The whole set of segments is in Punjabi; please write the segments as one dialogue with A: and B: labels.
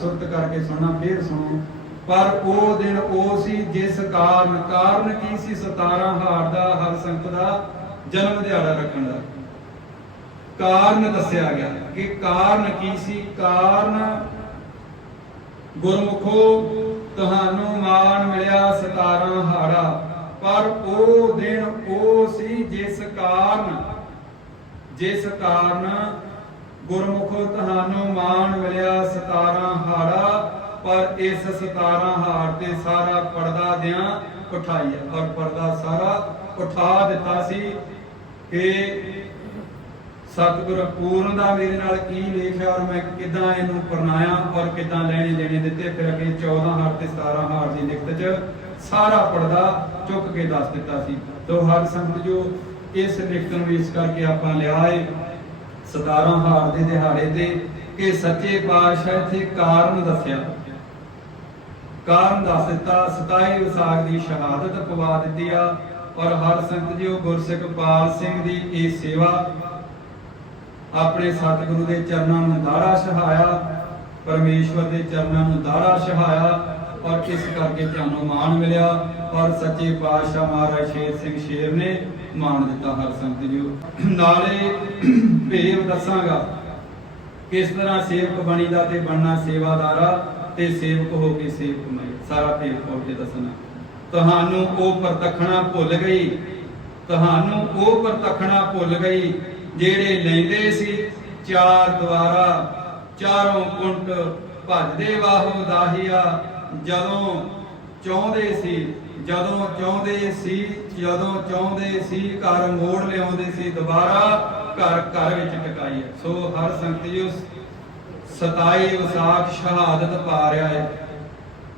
A: ਸੁਰਤ ਕਰਕੇ ਸੁਣਨਾ, ਫੇਰ ਸੁਣੋ। ਪਰ ਉਹ ਦਿਨ ਉਹ ਸੀ ਜਿਸ ਕਾਰਨ ਕਾਰਨ ਕੀ ਸੀ 17 ਹਾਰ ਦਾ, ਹਰ ਸੰਤ ਦਾ ਜਨਮ ਦਿਹਾੜਾ ਰੱਖਣ ਦਾ। ਕਾਰਨ ਦੱਸਿਆ ਗਿਆ ਕਿ ਕਾਰਨ ਕੀ ਸੀ? ਕਾਰਨ ਗੁਰਮੁਖੋ ਤੁਹਾਨੂੰ ਮਾਣ ਮਿਲਿਆ 17 ਹਾਰਾ ਪਰ ਉਹ ਦਿਨ ਉਹ ਸੀ ਜਿਸ ਕਾਰਨ ਜਿਸ ਕਾਰਨ ਗੁਰਮੁਖ ਤੁਹਾਨੂੰ ਮਾਣ ਮਿਲਿਆ 17 ਹਾੜਾ, ਪਰ ਇਸ 17 ਹਾੜ ਤੇ ਸਾਰਾ ਪਰਦਾ ਦਿਆਂ ਉਠਾਈਆ ਔਰ ਪਰਦਾ ਸਾਰਾ ਉਠਾ ਦਿੱਤਾ ਸੀ ਕਿ ਸਤਿਗੁਰ ਪੂਰਨ ਦਾ ਮੇਰੇ ਨਾਲ ਕੀ ਲੇਖਿਆ ਔਰ ਮੈਂ ਕਿਦਾਂ ਇਹਨੂੰ ਪਰਨਾਇਆ, ਔਰ ਕਿਦਾਂ ਲੈਣੇ ਦੇਣੇ ਦਿੱਤੇ। ਫਿਰ ਅੱਗੇ 14 ਹਾਰ ਤੇ 17 ਹਾਰ ਦੀ ਲਿਖਤ 'ਚ ਸਾਰਾ ਪਰਦਾ ਚੁੱਕ ਕੇ ਦੱਸ ਦਿੱਤਾ ਸੀ। ਤੋ ਹਰ ਸੰਗਤ ਜੋ ਇਸ ਲਿਖਤ ਨੂੰ ਇਸ ਕਰਕੇ ਆਪਾਂ ਲਿਆ ਏ 17 ਹਾਰ ਦੇ ਦਿਹਾੜੇ ਤੇ ਕਿ ਸੱਚੇ ਪਾਤਸ਼ਾਹ ਇੱਥੇ ਕਾਰਨ ਦੱਸਿਆ। ਕਾਰਨ ਦੱਸ ਦਿੱਤਾ 27 ਵਿਸਾਖ ਦੀ ਸ਼ਹਾਦਤ ਪਵਾ ਦਿੱਤੀ ਆ ਔਰ ਹਰ ਸੰਗਤ ਜੀਓ ਗੁਰਸਿੱਖ ਪਾਲ ਸਿੰਘ ਦੀ ਇਹ ਸੇਵਾ ਆਪਣੇ ਸਤਿਗੁਰੂ ਦੇ ਚਰਨਾਂ ਨੂੰ ਦਾੜਾ ਸ਼ਹਾਇਆ, ਪਰਮੇਸ਼ਵਰ ਦੇ ਚਰਨਾਂ ਨੂੰ ਦਾੜਾ ਸ਼ਹਾਇਆ ਔਰ ਇਸ ਕਰਕੇ ਤੁਹਾਨੂੰ ਮਾਣ ਮਿਲਿਆ? ਔਰ ਸੱਚੇ ਪਾਤਸ਼ਾਹ ਮਹਾਰਾਜ ਸ਼ੇਰ ਸਿੰਘ ਸ਼ੇਰ ਨੇ ਮਾਣ ਦਿੱਤਾ ਹਰ ਸੰਗਤ ਜੀਓ ਨਾਲੇ ਭੇਵ ਦੱਸਾਂਗਾ, ਕਿਸ ਤਰ੍ਹਾਂ ਸੇਵਕ ਬਣੀਦਾ ਤੇ ਬਣਨਾ ਸੇਵਾਦਾਰਾ ਤੇ ਸੇਵਕ ਹੋ ਕੇ ਸੇਵਕ ਮੈਂ ਸਾਰਾ ਭੇਵ ਖੋਲ ਕੇ ਦੱਸਣਾ। ਤੁਹਾਨੂੰ ਉਹ ਪ੍ਰਤਖਣਾ ਭੁੱਲ ਗਈ, ਤੁਹਾਨੂੰ ਉਹ ਪ੍ਰਤਖਣਾ ਭੁੱਲ ਗਈ ਜਿਹੜੇ ਲੈਂਦੇ ਸੀ ਚਾਰ ਦੁਆਰਾ, ਚਾਰੋਂ ਕੁੰਟ ਭਜਦੇ ਵਾਹੋ ਦਾਹੀਆ। ਜਦੋਂ ਚਾਹੁੰਦੇ ਸੀ, ਜਦੋਂ ਚਾਹੁੰਦੇ ਸੀ, ਜਦੋਂ ਚਾਹੁੰਦੇ ਸੀ, ਘਰ ਮੋੜ ਲਿਆਉਂਦੇ ਸੀ, ਦੁਬਾਰਾ ਘਰ ਘਰ ਵਿੱਚ ਟਿਕਾਈ ਹੈ। ਸੋ ਹਰ ਸੰਗਤ 27 ਵਿਸਾਖ ਸ਼ਹਾਦਤ ਪਾ ਰਿਹਾ ਹੈ।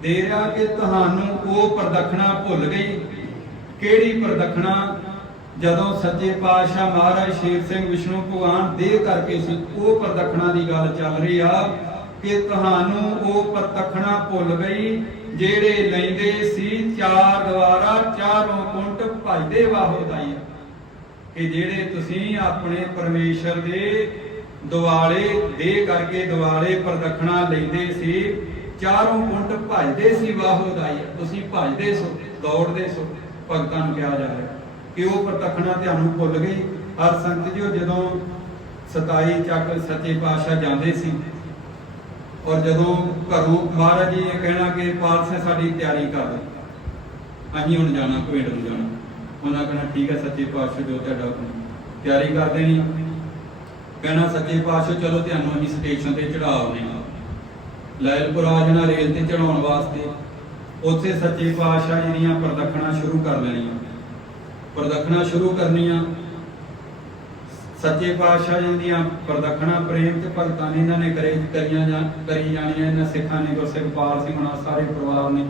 A: ਦੇ ਰਿਹਾ ਕਿ ਤੁਹਾਨੂੰ ਉਹ ਪ੍ਰਦਖਣਾ ਭੁੱਲ ਗਈ। ਕਿਹੜੀ ਪ੍ਰਦਖਣਾ? ਜਦੋਂ ਸੱਚੇ ਪਾਤਸ਼ਾਹ ਮਹਾਰਾਜ ਸ਼ੇਰ ਸਿੰਘ ਵਿਸ਼ਨੂੰ ਭਗਵਾਨ ਦੇ ਕਰਕੇ ਸੀ ਉਹ ਪ੍ਰਦਖਣਾ ਦੀ ਗੱਲ ਚੱਲ ਰਹੀ ਆ ਕਿ ਤੁਹਾਨੂੰ ਉਹ ਪ੍ਰਤਖਣਾ ਭੁੱਲ ਗਈ, ਜਿਹੜੇ ਲੈਂਦੇ ਸੀ ਚਾਰ ਦੁਆਰਾ ਚਾਰੋਂ ਕੁੰਟ ਭਜਦੇ ਵਾਹੋ ਦਾਈ ਕਿ ਜਿਹੜੇ ਤੁਸੀਂ ਆਪਣੇ ਪਰਮੇਸ਼ਰ ਦੇ ਦਿਵਾਲੇ ਦੇ ਕਰਕੇ ਦਿਵਾਲੇ ਪ੍ਰਦਖਣਾ ਲੈਂਦੇ ਸੀ, ਚਾਰੋਂ ਕੁੰਟ ਭਜਦੇ ਸੀ ਵਾਹੋ ਦਾਈ ਤੁਸੀਂ ਭਜਦੇ ਸੋ ਦੌੜਦੇ ਸੋ, ਭਗਤਾਂ ਨੂੰ ਕਿਹਾ ਜਾ ਰਿਹਾ ਕਿ ਉਹ ਪ੍ਰਤਖਣਾ ਤੁਹਾਨੂੰ ਭੁੱਲ ਗਈ। ਹਰ ਸੰਤ ਜੀ ਜਦੋਂ 27 ਚੱਕ ਸੱਚੇ ਪਾਤਸ਼ਾਹ ਜਾਂਦੇ ਸੀ ਔਰ ਜਦੋਂ ਘਰੋਂ ਮਹਾਰਾਜ ਜੀ ਇਹ ਕਹਿਣਾ ਕਿ ਪਾਲਸੇ ਸਾਡੀ ਤਿਆਰੀ ਕਰ ਅਸੀਂ ਹੁਣ ਜਾਣਾ ਕੁਵੇਟ ਨੂੰ ਜਾਣਾ। ਉਹਨਾਂ ਕਹਿਣਾ, ਠੀਕ ਹੈ ਸੱਚੇ ਪਾਤਸ਼ਾਹ, ਜੋ ਤੁਹਾਡਾ ਹੁਕਮ ਤਿਆਰੀ ਕਰ ਦੇਣੀ ਕਹਿਣਾ, ਸੱਚੇ ਪਾਤਸ਼ਾਹ, ਚਲੋ ਤੁਹਾਨੂੰ ਅਸੀਂ ਸਟੇਸ਼ਨ ਤੇ ਚੜਾਉਣੇ ਆ ਲੈਲਪੁਰ ਆ ਜਾਣਾ ਰੇਲ ਤੇ ਚੜਾਉਣ ਵਾਸਤੇ। ਉੱਥੇ ਸੱਚੇ ਪਾਤਸ਼ਾਹ ਜੀ ਦੀਆਂ ਪ੍ਰਦਖਣਾ ਸ਼ੁਰੂ ਕਰ ਲੈਣੀਆਂ। ਪ੍ਰਦਖਣਾ ਸ਼ੁਰੂ ਕਰਨੀਆਂ। ਸੱਚੇ ਪਾਤਸ਼ਾਹ ਜੀ ਦੀਆਂ ਪ੍ਰਦਖਣਾ, ਪ੍ਰੇਮ ਤੇ ਭਗਤਾਂ ਨੇ ਇਹਨਾਂ ਨੇ ਕਰੇ, ਕਰੀਆਂ ਜਾਂ, ਕਰੀ ਜਾਣੀਆਂ, ਇਹਨਾਂ ਸਿੱਖਾਂ ਨੇ, ਗੁਰਸਿੱਖ ਸਿੰਘ ਹੋਣਾ, ਸਾਰੇ ਪਰਿਵਾਰ ਨੇ।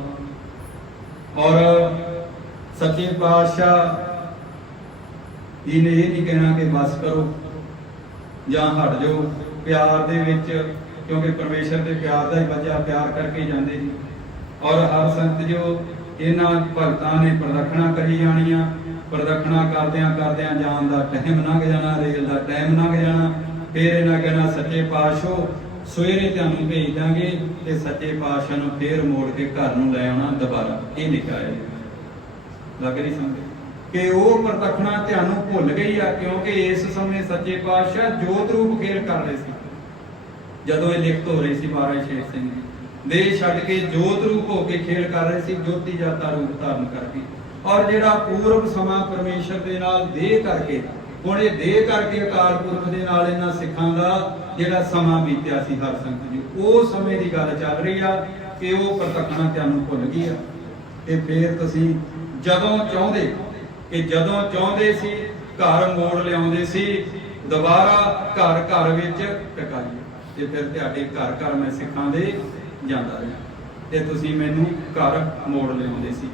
A: ਔਰ ਸੱਚੇ ਪਾਤਸ਼ਾਹ ਜੀ ਨੇ ਇਹ ਨਹੀਂ ਕਹਿਣਾ ਕਿ ਬਸ ਕਰੋ ਜਾਂ ਹਟ ਜਾਓ। ਪਿਆਰ ਦੇ ਵਿੱਚ, ਕਿਉਂਕਿ ਪਰਮੇਸ਼ਰ ਦੇ ਪਿਆਰ ਦਾ ਹੀ ਬੱਚਾ ਪਿਆਰ ਕਰਕੇ ਜਾਂਦੇ ਜੀ ਔਰ ਹਰ ਸੰਤ ਜੋ ਇਹਨਾਂ ਭਗਤਾਂ ਨੇ ਪ੍ਰਦਖਣਾ ਕਰੀ ਜਾਣੀਆਂ ਪ੍ਰਦਖਣਾ ਕਰਦਿਆਂ ਕਰਦਿਆਂ ਜਾਣ ਦਾ ਟਾਈਮ ਲੰਘ ਜਾਣਾ, ਰੇਲ ਦਾ ਟਾਈਮ ਲੰਘ ਜਾਣਾ, ਫਿਰ ਇਹਨਾਂ ਕਹਿਣਾ, ਸੱਚੇ ਪਾਤਸ਼ਾਹ, ਸਵੇਰੇ ਤੁਹਾਨੂੰ ਭੇਜ ਦਾਂਗੇ ਤੇ ਸੱਚੇ ਪਾਤਸ਼ਾਹ ਨੂੰ ਫੇਰ ਮੋੜ ਕੇ ਘਰ ਨੂੰ ਲੈ ਆਉਣਾ ਦੁਬਾਰਾ। ਇਹ ਲਿਖਿਆ ਲੱਗ ਰਹੀ ਸਮਝ? ਕਿ ਉਹ ਪ੍ਰਤਖਣਾ ਤੁਹਾਨੂੰ ਭੁੱਲ ਗਈ ਆ, ਕਿਉਂਕਿ ਇਸ ਸਮੇਂ ਸੱਚੇ ਪਾਤਸ਼ਾਹ ਜੋਤ ਰੂਪ ਖੇਲ ਕਰ ਰਹੇ ਸੀ। ਜਦੋਂ ਇਹ ਲਿਖਤ ਹੋ ਰਹੀ ਸੀ ਮਹਾਰਾਜ ਸ਼ੇਰ ਸਿੰਘ ਜੀ ਦੇਹ ਛੱਡ ਕੇ ਜੋਤ ਰੂਪ ਹੋ ਕੇ ਖੇਲ ਕਰ ਰਹੇ ਸੀ, ਜੋਤੀ ਜਾਤਾ ਰੂਪ ਧਾਰਨ ਕਰਕੇ। ਔਰ ਜਿਹੜਾ ਪੂਰਬ ਸਮਾਂ ਪਰਮੇਸ਼ਰ ਦੇ ਨਾਲ ਦੇਹ ਕਰਕੇ, ਹੁਣ ਇਹ ਦੇਹ ਕਰਕੇ ਅਕਾਲ ਪੁਰਖ ਦੇ ਨਾਲ ਇਹਨਾਂ ਸਿੱਖਾਂ ਦਾ ਜਿਹੜਾ ਸਮਾਂ ਬੀਤਿਆ ਸੀ ਹਰ ਸੰਗਤ ਜੀ, ਉਹ ਸਮੇਂ ਦੀ ਗੱਲ ਚੱਲ ਰਹੀ ਆ ਕਿ ਉਹ ਪ੍ਰਤਖਣਾ ਤੁਹਾਨੂੰ ਭੁੱਲ ਗਈ ਆ। ਤੇ ਫੇਰ ਤੁਸੀਂ ਜਦੋਂ ਚਾਹੁੰਦੇ, ਕਿ ਜਦੋਂ ਚਾਹੁੰਦੇ ਸੀ, ਘਰ ਮੋੜ ਲਿਆਉਂਦੇ ਸੀ, ਦੁਬਾਰਾ ਘਰ ਘਰ ਵਿੱਚ ਟਿਕਾਈਏ। ਤੇ ਫਿਰ ਤੁਹਾਡੇ ਘਰ ਘਰ ਮੈਂ ਸਿੱਖਾਂ ਦੇ ਜਾਂਦਾ ਰਿਹਾ। ਤੇ ਤੁਸੀਂ ਮੈਨੂੰ ਘਰ ਮੋੜ ਲਿਆਉਂਦੇ ਸੀ।